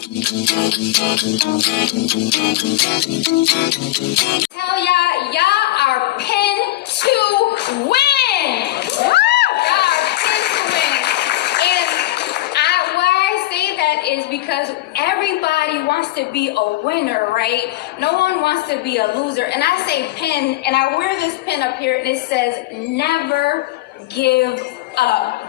Tell y'all are pinned to win. Woo! Y'all are pinned to win. And why I say that is because everybody wants to be a winner, right? No one wants to be a loser. And I say pin, and I wear this pin up here, and it says never give up.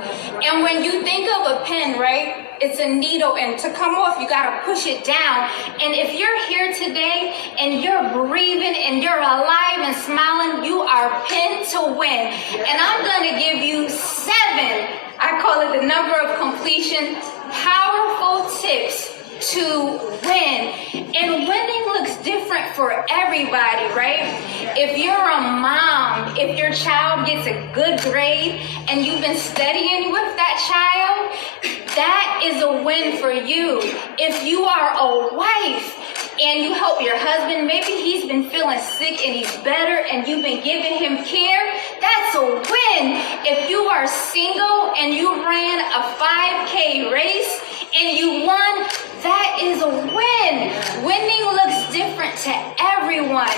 And when you think of a pin, right, it's a needle, and to come off you gotta push it down. And if you're here today and you're breathing and you're alive and smiling, you are pinned to win. And I'm gonna give you 7, I call it the number of completion, powerful tips to win. And winning looks different for everybody, right? If you're a mom, if your child gets a good grade and you've been studying with that child, that is a win for you. If you are a wife and you help your husband, maybe he's been feeling sick and he's better and you've been giving him care, that's a win. If you are single and you ran a 5K race and you won, that is a win. Winning looks different to everyone.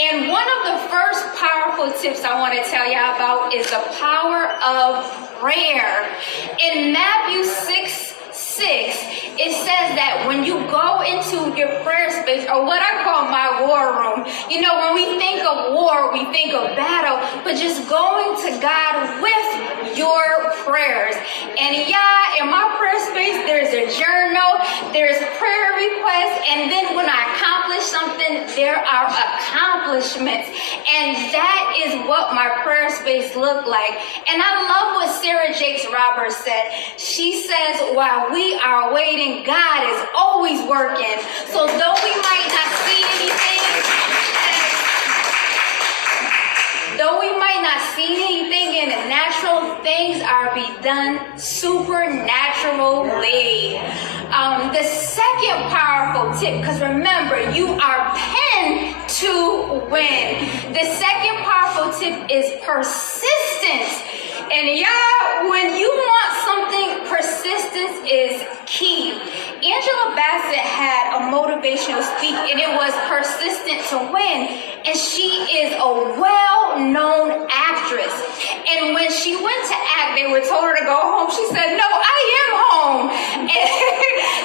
And one of the first powerful tips I want to tell you about is the power of prayer. In Matthew 6:6, it says that when you go into your prayer space, or what I call my war room, you know, when we think of war, we think of battle, but just going to God with your prayers. And yeah, in my prayer space, there's a journal, there's prayer requests, and then when I accomplish something, there are accomplishments. And that is what my prayer space looked like. And I love what Sarah Jakes Roberts said. She says, while we are waiting, God is always working. So though we might not see anything, in the natural, things are be done supernaturally. The second powerful tip, because remember, you are pinned to win. The second powerful tip is persistence. And y'all, when you want something, persistence is key. Angela Bassett had a motivational speak, and it was persistent to win. And she is a well-known actress. And when she went to act, they were told her to go home. She said, no, I am home. And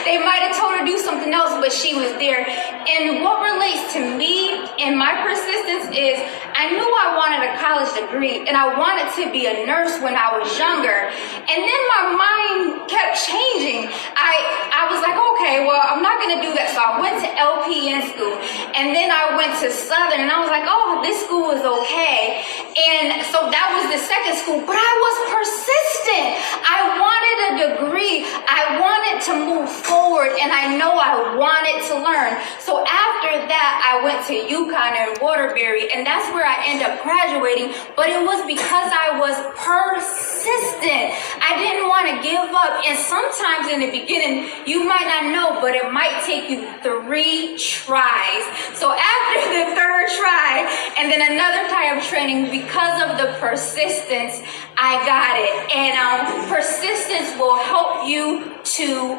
they might have told her to do something else, but she was there. And what relates to me and my persistence is I knew I wanted a college degree, and I wanted to be a nurse when I was younger. And then my mind kept changing. I was like, okay, well, I'm not going to do that. So I went to LPN school, and then I went to Southern, and I was like, oh, this school is okay. And so that was the second school, but I was persistent. I wanted a degree. I wanted to move forward, and I know I wanted to learn. So after that, I went to UConn and Waterbury, and that's where I ended up graduating, but it was because I was persistent. I didn't want to give up, and sometimes in the beginning, you might not know, but it might take you 3 tries. So after the 3rd try, and then another time of training, because of the persistence, I got it. And persistence will help you to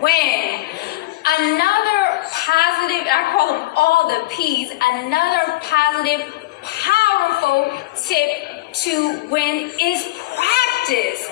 win. Another positive, I call them all the P's, another positive, powerful tip to win is practice.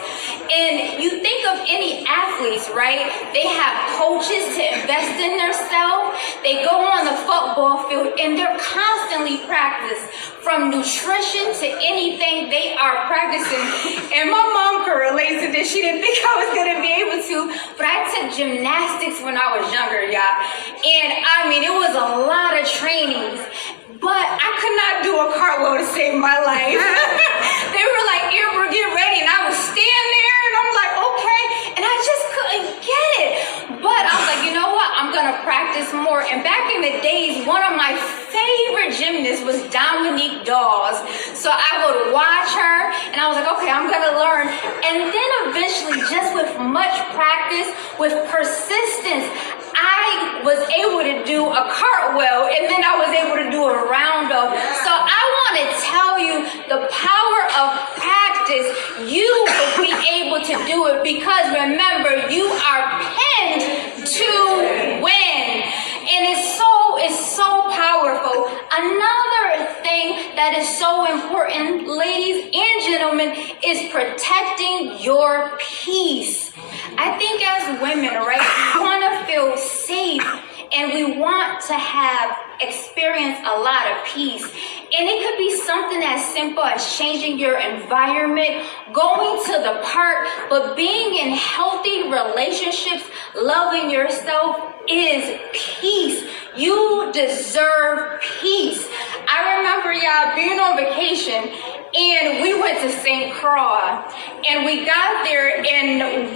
And you think of any athletes, right? They have coaches to invest in themselves. They go on the football field and they're constantly practicing. From nutrition to anything, they are practicing. And my mom could relate to this. She didn't think I was going to be able to, but I took gymnastics when I was younger, y'all. And I mean, it was a lot of trainings. But I could not do a cartwheel to save my life. They were like, Amber, get ready. And I would stand there and I'm like, okay. And I just couldn't get it. But I was like, you know what? I'm going to practice more. And back in the days, one of my favorite gymnasts was Dominique Dawes. So I would watch her and I was like, okay, I'm going to learn. And then eventually, just with much practice, with persistence, I was able to do a cartwheel, and then I was able to do a roundoff. So I want to tell you the power of practice. You will be able to do it because remember, you are pinned to that is so important, ladies and gentlemen, is protecting your peace. I think as women, right, we want to feel safe and we want to experience a lot of peace. And it could be something as simple as changing your environment, going to the park, but being in healthy relationships, loving yourself is peace. You deserve peace. I remember y'all being on vacation and we went to St. Croix and we got there and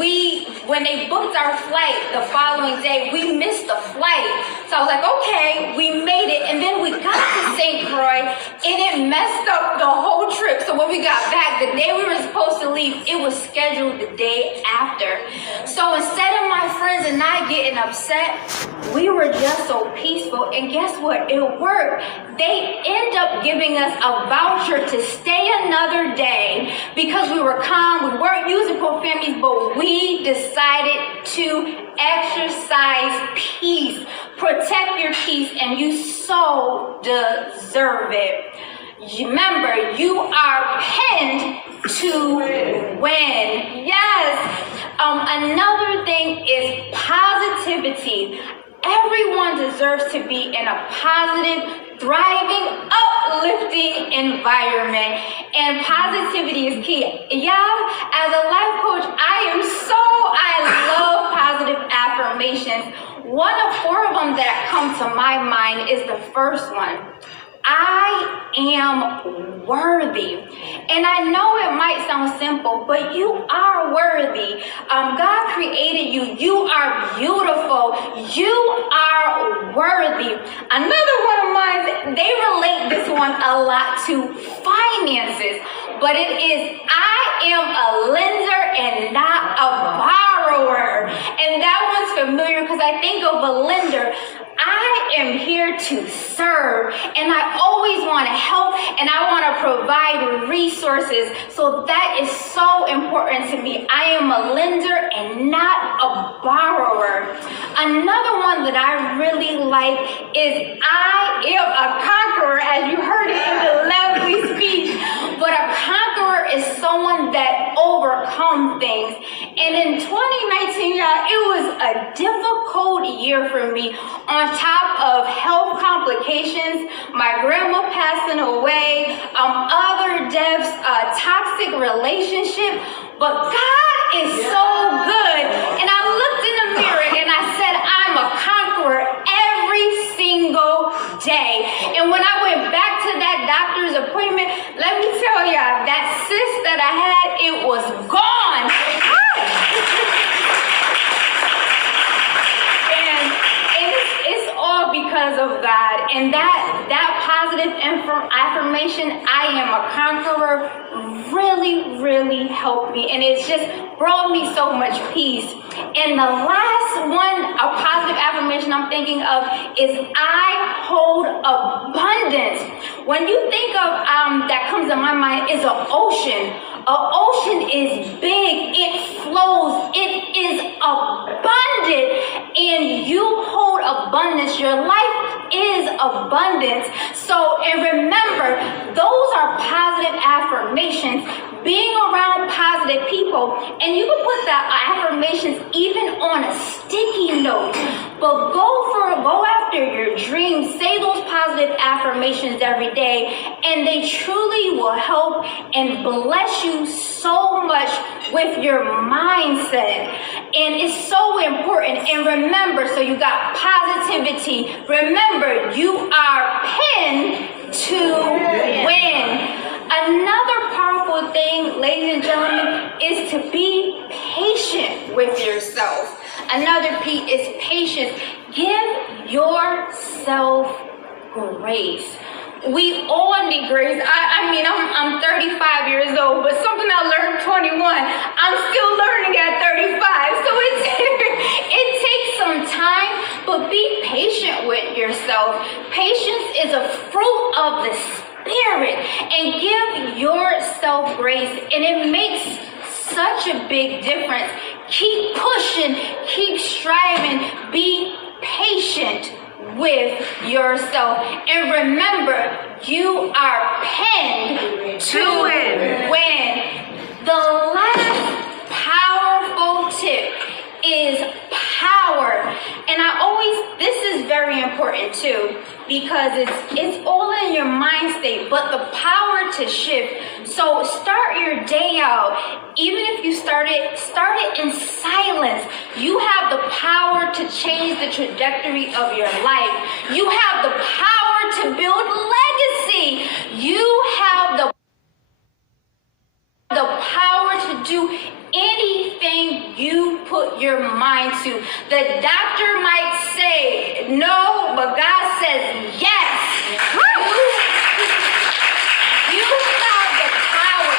when they booked our flight the following day, we missed the flight. So I was like, okay, we made it. And then we got to St. Croix and it messed up the whole trip. So when we got back, the day we were supposed to leave, it was scheduled the day after. So instead of my friends and I getting upset, we were just so peaceful. And guess what? It worked. They end up giving us a voucher to stay another day because we were calm. We weren't using profanities, but we decided to exercise peace. Protect your peace, and you so deserve it. Remember, you are pinned to win. Yes. Another thing is positivity. Everyone deserves to be in a positive, thriving, uplifting environment, and positivity is key. Y'all, as a life coach, I love positive affirmations. One of 4 of them that come to my mind is the first one. I am worthy. And I know it might sound simple, but you are worthy. God created you. You are beautiful. You are worthy. Another one of mine, they relate this one a lot to finances, but it is, I am a lender and not a borrower. And that one's familiar because I think of a lender. I am here to serve, and I always want to help, and I want to provide resources. So that is so important to me. I am a lender and not a borrower. Another one that I really like is I am a conqueror, as you heard it in the lovely speech. But a conqueror is someone that overcomes things. And in 2019, y'all, it was a difficult year for me. On top of health complications, my grandma passing away, other deaths, toxic relationship, but God is so good. And I looked in the mirror and I said, I'm a conqueror every single day. And when I went back to that doctor's appointment, let me tell y'all, that cyst that I had, it was gone. Because of God, and that positive affirmation, I am a conqueror, really helped me, and it's just brought me so much peace. And the last one, a positive affirmation I'm thinking of is I hold abundance. When you think of that comes to my mind is an ocean. An ocean is big, it flows, it is abundant, and you hold abundance. Your life is abundance. So, and remember, those are positive affirmations, being around positive people, and you can put the affirmations even on a sticky note, but go after your dreams. Say those positive affirmations every day, and they truly will help and bless you so much with your mindset. And it's so important. And remember, so you got positivity. Remember, you are pinned to win. Another powerful thing, ladies and gentlemen, is to be patient with yourself. Another P is patience. Give yourself grace. We all need grace. I mean, I'm 35 years old, but something I learned at 21, I'm still learning at 35. So it takes some time, but be patient with yourself. Patience is a fruit of the Spirit, and give yourself grace, and it makes such a big difference. Keep pushing, keep striving, be patient with with yourself. And remember, you are penned to win. The last powerful tip is power. And this is very important too, because it's all in your mind state, but the power to shift. So start your day out, even if you start it in silence. You have the power to change the trajectory of your life. You have the power to build legacy. You have the power to do anything you put your mind to. The doctor might say no, but God says yes. You have the power.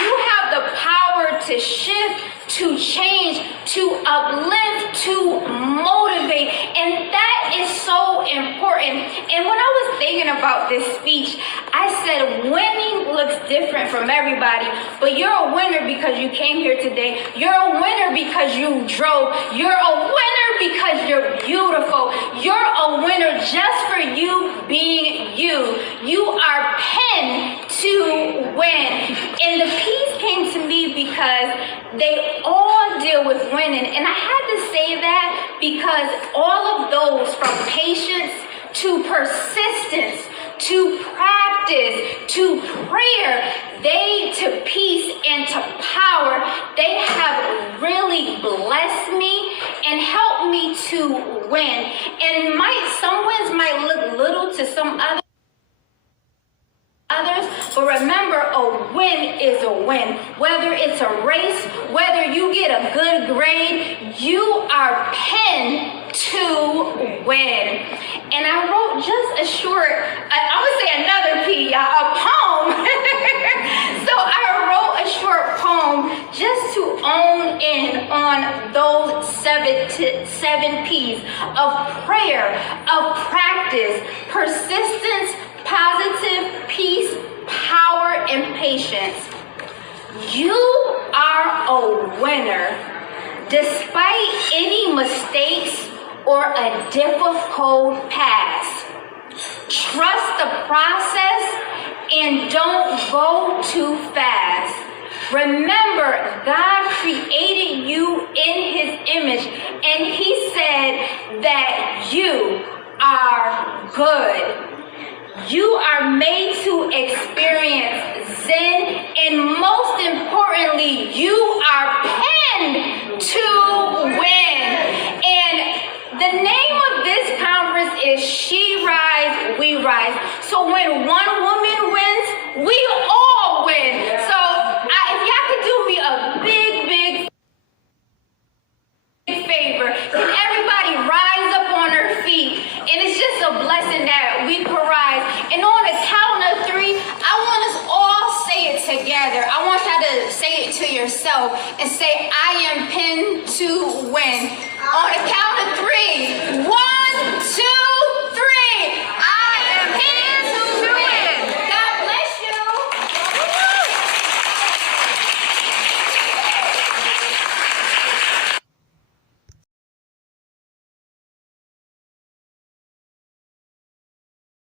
You have the power to shift, to change, to uplift, to motivate. And that is so important. And when I was thinking about this speech, I said winning looks different from everybody, but you're a winner because you came here today. You're a winner because you drove. You're a winner because you're beautiful. You're a winner just for you being you. You are penned to win. And the peace came to me because they all deal with winning. And I had to say that because all of those, from patience to persistence, to practice, to prayer, to peace and to power, they have really blessed me and helped me to win. And some wins might look little to some others, but remember, a win is a win. Whether it's a race, whether you get a good grade, you are penned to win. And I wrote just a short, I would say another P, a poem. So I wrote a short poem just to own in on those seven P's of prayer, of practice, persistence, positive, peace, power, and patience. You are a winner despite any mistakes or a difficult past. Trust the process and don't go too fast. Remember, God created you in His image, and He said that you are good. You are made to experience Zen, and most importantly, you are penned to win. And the name of this conference is She Rise, We Rise. So when one woman wins, we all win. So if y'all could do me a big favor, can everybody rise up on their feet? And it's just a blessing that we could rise. And on the count of 3, I want us all say it together. I want y'all to say it to yourself and say, I am pinned to win. On the count of 3, 1.